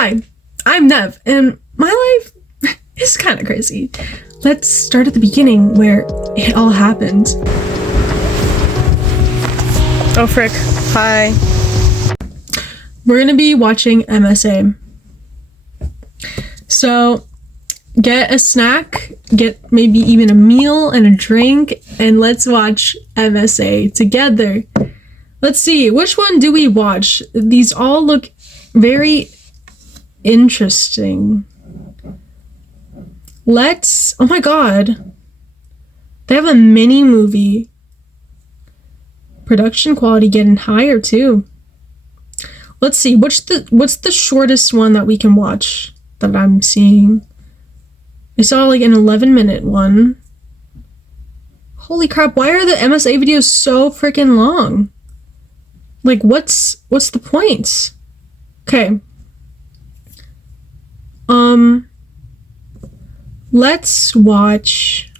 Hi, I'm Nev, and my life is kind of crazy. Let's start at the beginning where it all happened. Oh frick, hi. We're gonna be watching MSA. So, get a snack, get maybe even a meal and a drink, and let's watch MSA together. Let's see, which one do we watch? These all look very interesting. Oh my god. They have a mini movie. Production quality getting higher too. Let's see, what's the shortest one that we can watch that I'm seeing? I saw like an 11-minute one. Holy crap, why are the MSA videos so freaking long? Like, what's the point? Okay. Let's watch.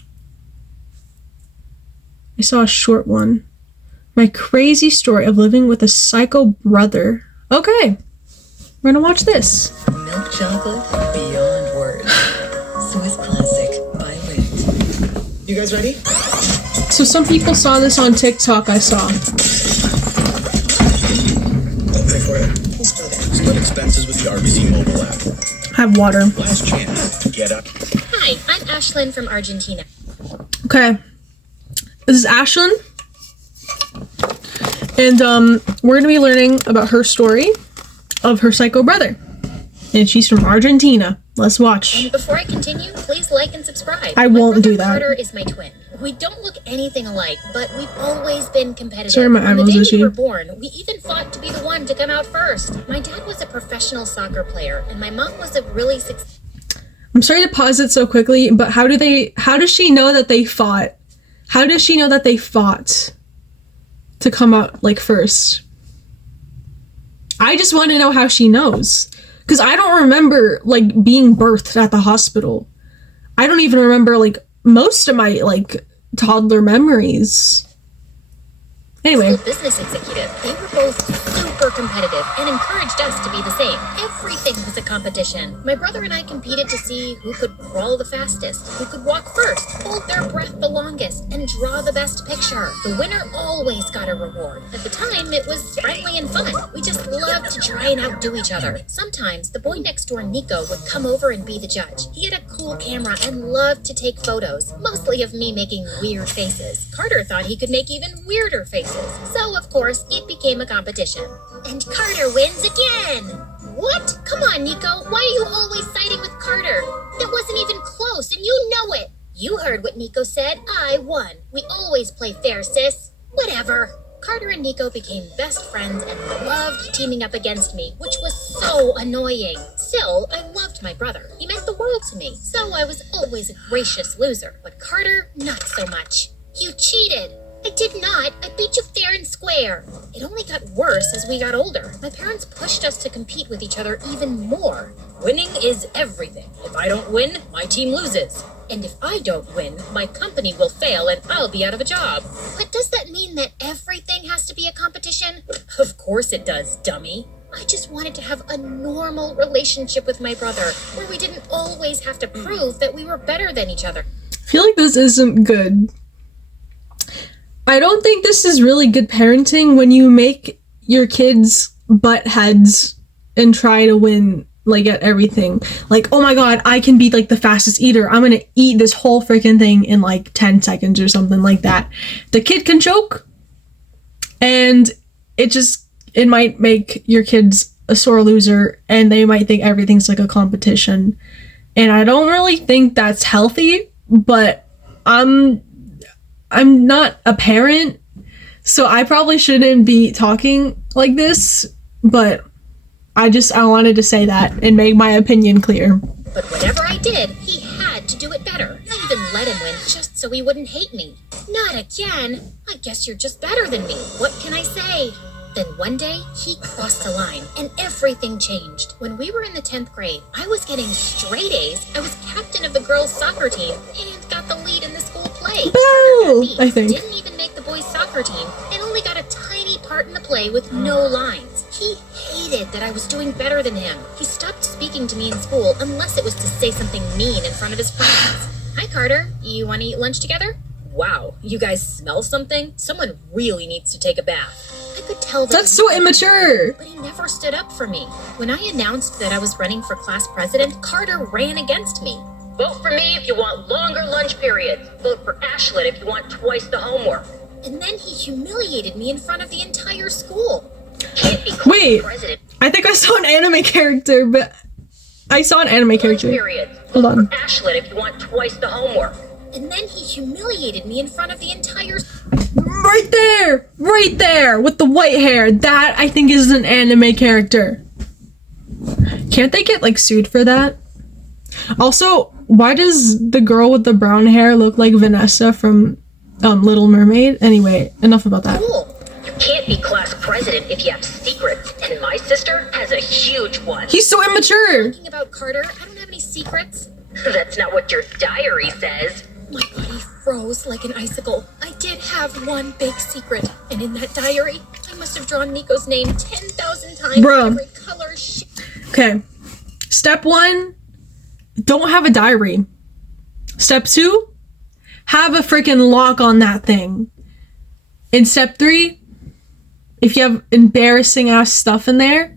I saw a short one. My crazy story of living with a psycho brother. Okay. We're gonna watch this. Milk chocolate beyond words. Swiss classic by Lit. You guys ready? So some people saw this on TikTok, I saw. Pay for it. Split expenses with the RBC mobile app. Have water. Last chance. Get up. Hi, I'm Ashlyn from Argentina. Okay. This is Ashlyn. And we're gonna be learning about her story of her psycho brother. And she's from Argentina. Let's watch. And before I continue, please like and subscribe. I won't do that. Carter is my twin. We don't look anything alike, but we've always been competitive. Sorry, my On the eyeballs day itchy. we were born, we even fought to be the one to come out first. My dad was a professional soccer player, and my mom was a really successful... I'm sorry to pause it so quickly, but how does she know that they fought? How does she know that they fought to come out like first? I just want to know how she knows. Because I don't remember like being birthed at the hospital. I don't even remember like most of my like toddler memories. Anyway. business executive. They were both super competitive and encouraged us to be the same. Everything was a competition. My brother and I competed to see who could crawl the fastest, who could walk first, hold their breath the longest, and draw the best picture. The winner always got a reward. At the time, it was friendly and fun. We just loved to try and outdo each other. Sometimes, the boy next door, Nico, would come over and be the judge. He had a cool camera and loved to take photos, mostly of me making weird faces. Carter thought he could make even weirder faces. So, of course, it became a competition. And Carter wins again! What? Come on, Nico. Why are you always siding with Carter? It wasn't even close, and you know it. You heard what Nico said. I won. We always play fair, sis. Whatever. Carter and Nico became best friends and loved teaming up against me, which was so annoying. Still, I loved my brother. He meant the world to me, so I was always a gracious loser. But Carter, not so much. You cheated. I did not. I beat you fair and square. It only got worse as we got older. My parents pushed us to compete with each other even more. Winning is everything. If I don't win, my team loses. And if I don't win, my company will fail and I'll be out of a job. But does that mean that everything has to be a competition? Of course it does, dummy. I just wanted to have a normal relationship with my brother, where we didn't always have to prove that we were better than each other. I feel like this isn't good. I don't think this is really good parenting when you make your kids butt heads and try to win like at everything. Like, oh my god, I can be like the fastest eater. I'm gonna eat this whole freaking thing in like 10 seconds or something like that. The kid can choke, and it might make your kids a sore loser, and they might think everything's like a competition. And I don't really think that's healthy, but I'm not a parent, so I probably shouldn't be talking like this, but I wanted to say that and make my opinion clear. But whatever I did, he had to do it better. I even let him win just so he wouldn't hate me. Not again. I guess you're just better than me. What can I say? Then one day, he crossed a line, and everything changed. When we were in the 10th grade, I was getting straight A's, I was captain of the girls' soccer team, and got the lead in the school play. Boo! I think. Didn't even make the boys' soccer team, and only got a tiny part in the play with no lines. He hated hated that I was doing better than him. He stopped speaking to me in school unless it was to say something mean in front of his friends. Hi, Carter. You want to eat lunch together? Wow, you guys smell something? Someone really needs to take a bath. I could tell that That's so immature. but he never stood up for me. When I announced that I was running for class president, Carter ran against me. Vote for me if you want longer lunch periods. Vote for Ashlyn if you want twice the homework. And then he humiliated me in front of the entire school. Can't be class Wait. president. I think I saw an anime character, but I saw an anime Lunch character. periods. Hold Vote on. for Ashlyn if you want twice the homework. And then he humiliated me in front of the entire Right there, with the white hair. That I think is an anime character. Can't they get like sued for that? Also, why does the girl with the brown hair look like Vanessa from Little Mermaid? Anyway, enough about that. school. You can't be class president if you have secrets. And my sister has a huge one. He's so immature. Talking about Carter, I don't have any secrets. That's not what your diary says. My body froze like an icicle. I did have one big secret, and in that diary, I must have drawn Nico's name 10,000 times. Bruh. Every color, Okay. Step 1, don't have a diary. Step 2, have a freaking lock on that thing. In step 3, if you have embarrassing ass stuff in there,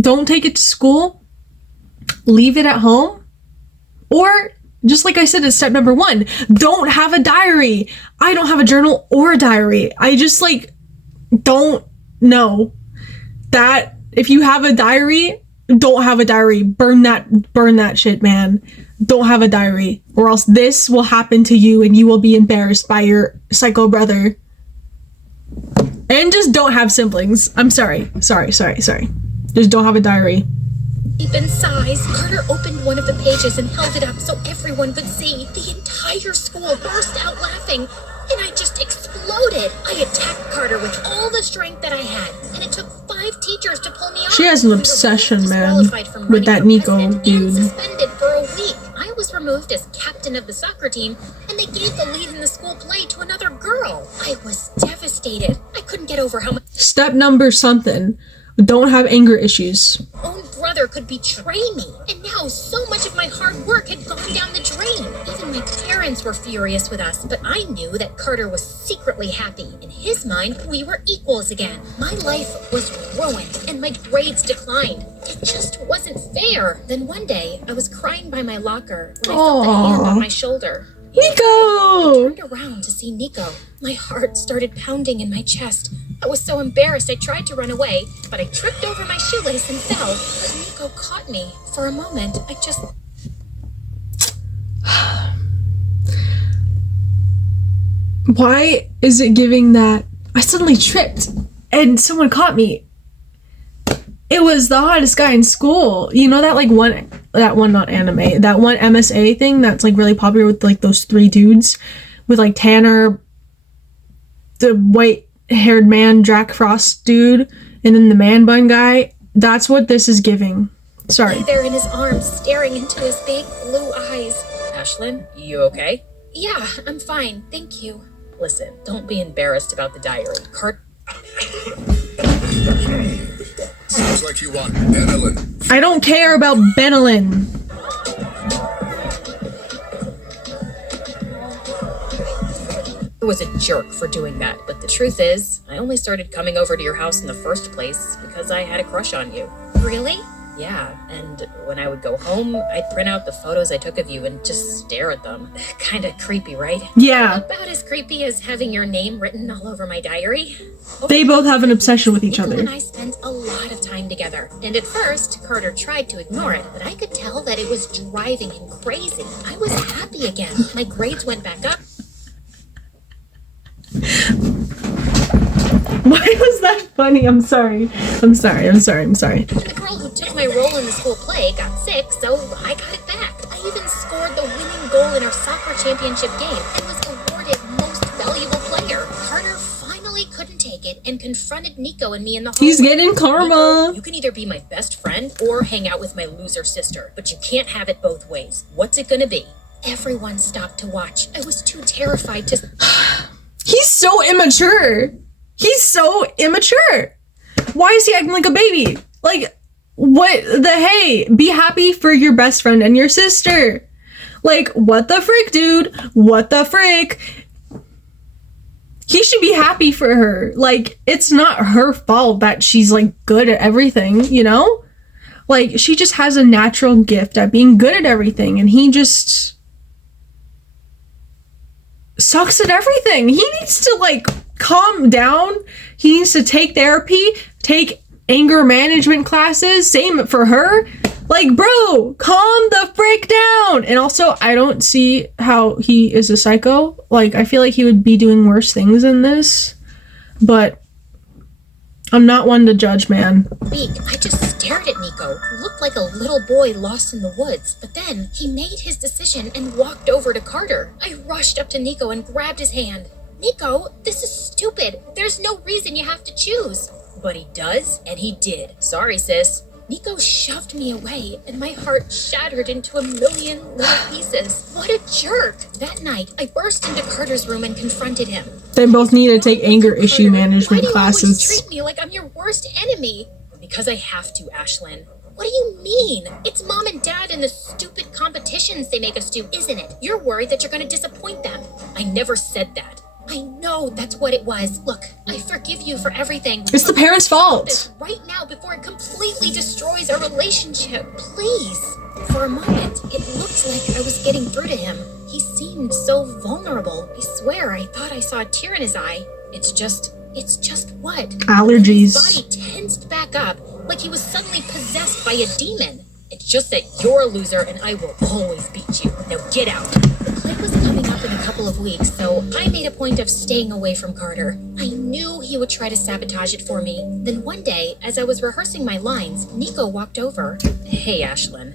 don't take it to school. Leave it at home. Or, just like I said in step number 1, don't have a diary. I don't have a journal or a diary. I just don't know that if you have a diary, don't have a diary. Burn that shit, man. Don't have a diary, or else this will happen to you and you will be embarrassed by your psycho brother. And just don't have siblings. I'm sorry. Just don't have a diary. shape and size. Carter opened one of the pages and held it up so everyone could see. The entire school burst out laughing, and I just exploded. I attacked Carter with all the strength that I had, and it took 5 teachers to pull me off. She has an We were obsession, both man, disqualified from with running that for Nico president dude. and suspended for a week. I was removed as captain of the soccer team, and they gave the lead in the school play to another girl. I was devastated. I couldn't get over how my Step number something. Don't have anger issues. own brother could betray me. And now so much of my hard work had gone down the drain. Even my parents were furious with us, but I knew that Carter was secretly happy. In his mind, we were equals again. My life was ruined, and my grades declined. It just wasn't fair. Then one day, I was crying by my locker when I felt a hand on my shoulder. Nico! Turned around to see Nico. My heart started pounding in my chest. I was so embarrassed I tried to run away, but I tripped over my shoelace and fell. But Nico caught me. For a moment, I just... Why is it giving that I suddenly tripped and someone caught me? It was the hottest guy in school. You know that not anime, that one MSA thing that's like really popular with like those 3 dudes with like Tanner, the white haired man, Jack Frost dude, and then the man bun guy. That's what this is giving. Sorry. lay there in his arms, staring into his big blue eyes. Ashlyn, you okay? Yeah, I'm fine, thank you. Listen, don't be embarrassed about the diary. Sounds like you want Benelin. I don't care about Benelin. I was a jerk for doing that, but the truth is, I only started coming over to your house in the first place because I had a crush on you. Really? Yeah, and when I would go home, I'd print out the photos I took of you and just stare at them. Kinda creepy, right? Yeah. About as creepy as having your name written all over my diary. They both have an obsession with each Nico other. and I spent a lot of time together, and at first, Carter tried to ignore it, but I could tell that it was driving him crazy. I was happy again. My grades went back up. Why was that funny? I'm sorry. The girl who took my role in the school play got sick, so I got it back. I even scored the winning goal in our soccer championship game and was awarded most valuable player. Carter finally couldn't take it and confronted Nico and me in the hallway. He's getting karma. Nico, you can either be my best friend or hang out with my loser sister, but you can't have it both ways. What's it gonna be? Everyone stopped to watch. I was too terrified to... He's so immature. Why is he acting like a baby? Like, what the hey? Be happy for your best friend and your sister. Like, what the frick, dude? What the frick? He should be happy for her. Like, it's not her fault that she's, like, good at everything, you know? Like, she just has a natural gift at being good at everything, and he just sucks at everything. He needs to, like, calm down. He needs to take therapy, take anger management classes. Same for her. Like, bro, calm the frick down. And also, I don't see how he is a psycho. Like, I feel like he would be doing worse things than this. But I'm not one to judge, man. Week, I just stared at Nico, who looked like a little boy lost in the woods. But then he made his decision and walked over to Carter. I rushed up to Nico and grabbed his hand. Nico, this is stupid. There's no reason you have to choose. But he does, and he did. Sorry, sis. Nico shoved me away, and my heart shattered into a million little pieces. What a jerk! That night, I burst into Carter's room and confronted him. They both need to take anger issue management classes. Why do you always treat me like I'm your worst enemy? Because I have to, Ashlyn. What do you mean? It's mom and dad and the stupid competitions they make us do, isn't it? You're worried that you're going to disappoint them. I never said that. I know that's what it was. Look, I forgive you for everything. It's the parents' fault. Right now before it completely destroys our relationship. Please. For a moment, it looked like I was getting through to him. He seemed so vulnerable. I swear I thought I saw a tear in his eye. It's just what? Allergies. His body tensed back up like he was suddenly possessed by a demon. It's just that you're a loser and I will always beat you. Now get out. The play was coming up in a couple of weeks, so I made a point of staying away from Carter. I knew he would try to sabotage it for me. Then one day, as I was rehearsing my lines, Nico walked over. Hey, Ashlyn.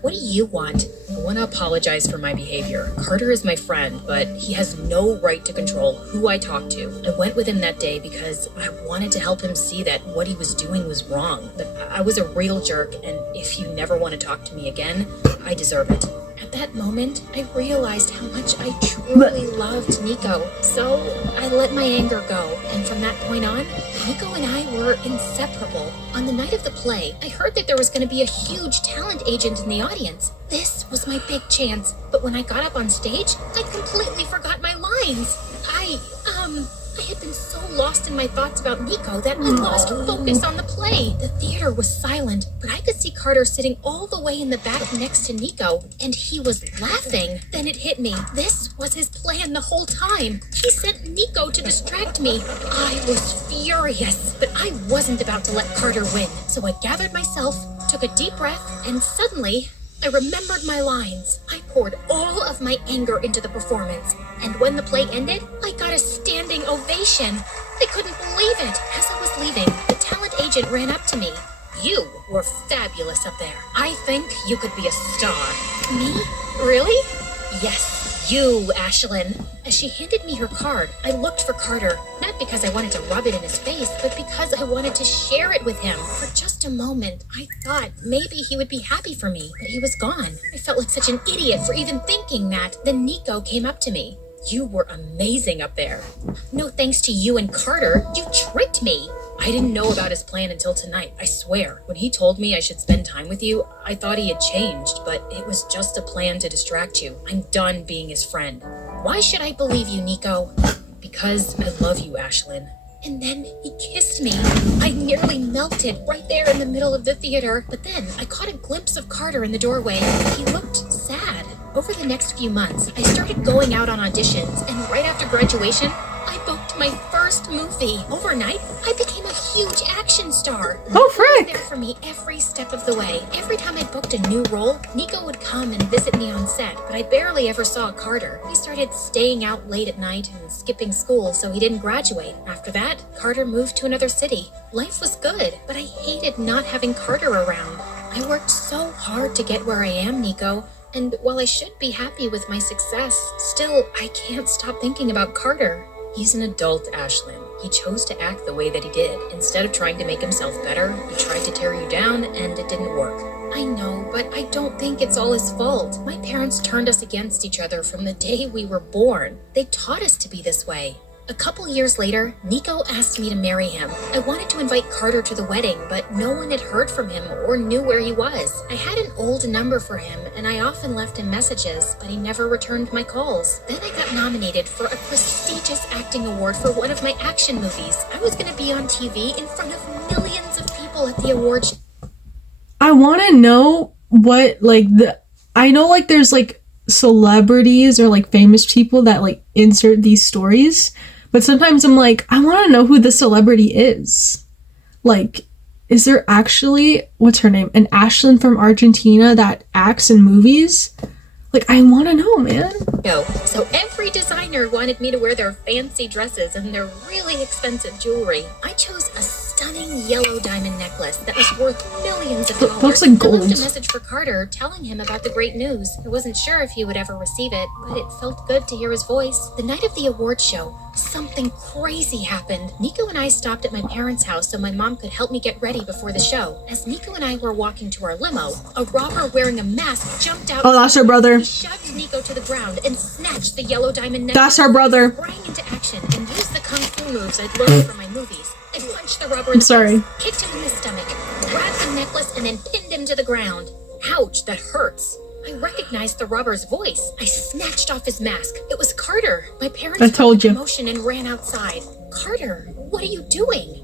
What do you want? I want to apologize for my behavior. Carter is my friend, but he has no right to control who I talk to. I went with him that day because I wanted to help him see that what he was doing was wrong. That I was a real jerk, and if you never want to talk to me again, I deserve it. At that moment, I realized how much I truly loved Nico. So I let my anger go, and from that point on, Nico and I were inseparable. On the night of the play, I heard that there was going to be a huge talent agent in the audience. This was my big chance, but when I got up on stage, I completely forgot my lines. I had been so lost in my thoughts about Nico that I lost focus on the play. The theater was silent, but I could see Carter sitting all the way in the back next to Nico, and he was laughing. Then it hit me. This was his plan the whole time. He sent Nico to distract me. I was furious, but I wasn't about to let Carter win. So I gathered myself, took a deep breath, and suddenly I remembered my lines. I poured all of my anger into the performance, and when the play ended, I got a standing ovation. I couldn't believe it. As I was leaving, the talent agent ran up to me. You were fabulous up there. I think you could be a star. Me? Really? Yes, you, Ashlyn. As she handed me her card, I looked for Carter, not because I wanted to rub it in his face, but because I wanted to share it with him. For just a moment, I thought maybe he would be happy for me, but he was gone. I felt like such an idiot for even thinking that. Then Nico came up to me. You were amazing up there. No thanks to you and Carter. You tricked me. I didn't know about his plan until tonight, I swear. When he told me I should spend time with you, I thought he had changed, but it was just a plan to distract you. I'm done being his friend. Why should I believe you, Nico? Because I love you, Ashlyn. And then he kissed me. I nearly melted right there in the middle of the theater. But then I caught a glimpse of Carter in the doorway. He looked sad. Over the next few months, I started going out on auditions, and right after graduation, I booked my first movie. Overnight, I became a huge action star. Oh, Nico was frick! there for me every step of the way. Every time I booked a new role, Nico would come and visit me on set, but I barely ever saw Carter. He started staying out late at night and skipping school so he didn't graduate. After that, Carter moved to another city. Life was good, but I hated not having Carter around. I worked so hard to get where I am, Nico. And while I should be happy with my success, still, I can't stop thinking about Carter. He's an adult, Ashlyn. He chose to act the way that he did. Instead of trying to make himself better, he tried to tear you down, and it didn't work. I know, but I don't think it's all his fault. My parents turned us against each other from the day we were born. They taught us to be this way. A couple years later, Nico asked me to marry him. I wanted to invite Carter to the wedding, but no one had heard from him or knew where he was. I had an old number for him, and I often left him messages, but he never returned my calls. Then I got nominated for a prestigious acting award for one of my action movies. I was gonna be on TV in front of millions of people at the award show. I want to know what, like, I know, like, there's, like, celebrities or, like, famous people that, like, insert these stories, but sometimes I'm like, I want to know who the celebrity is. Like, is there actually, what's her name, an Ashlyn from Argentina that acts in movies? Like, I want to know, man. So every designer wanted me to wear their fancy dresses and their really expensive jewelry. I chose a stunning yellow diamond necklace that was worth millions of dollars. Looks like gold. I left a message for Carter telling him about the great news. I wasn't sure if he would ever receive it, but it felt good to hear his voice. The night of the award show, something crazy happened. Nico and I stopped at my parents' house so my mom could help me get ready before the show. As Nico and I were walking to our limo, a robber wearing a mask jumped out. Oh, that's her brother. He shoved Nico to the ground and snatched the yellow diamond necklace. That's her brother. Sprang into action and used the kung fu moves I'd learned from my movies. I punched the robber in the face, kicked him in the stomach, grabbed the necklace, and then pinned him to the ground. Ouch, that hurts. I recognized the robber's voice. I snatched off his mask. It was Carter. My parents I told you. commotion and ran outside. Carter, what are you doing?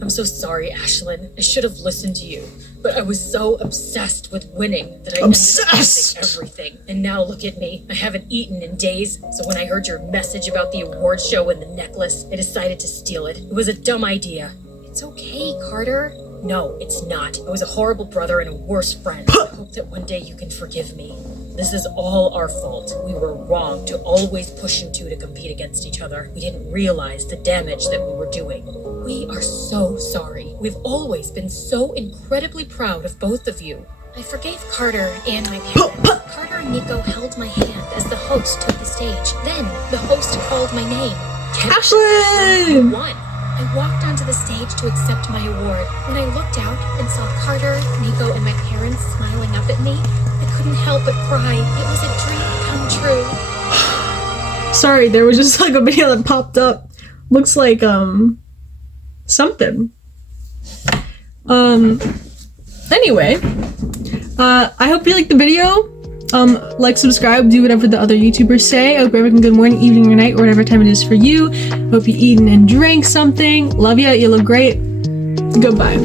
I'm so sorry, Ashlyn. I should have listened to you. But I was so obsessed with winning that I ended up losing everything. And now look at me. I haven't eaten in days. So when I heard your message about the award show and the necklace, I decided to steal it. It was a dumb idea. It's okay, Carter. No, it's not. I was a horrible brother and a worse friend. I hope that one day you can forgive me. This is all our fault. We were wrong to always push you two to compete against each other. We didn't realize the damage that we were doing. We are so sorry. We've always been so incredibly proud of both of you. I forgave Carter and my parents. Carter and Nico held my hand as the host took the stage. Then the host called my name. Ashlyn! Won. I walked onto the stage to accept my award. When I looked out and saw Carter, Nico, and my parents smiling up at me, I couldn't help but cry. It was a dream come true. Sorry, there was just like a video that popped up. Looks like something. Anyway, I hope you liked the video. Like, subscribe, do whatever the other YouTubers say. I hope you're having a good morning, evening, or night, or whatever time it is for you. Hope you eaten and drank something. Love ya, you look great. Goodbye.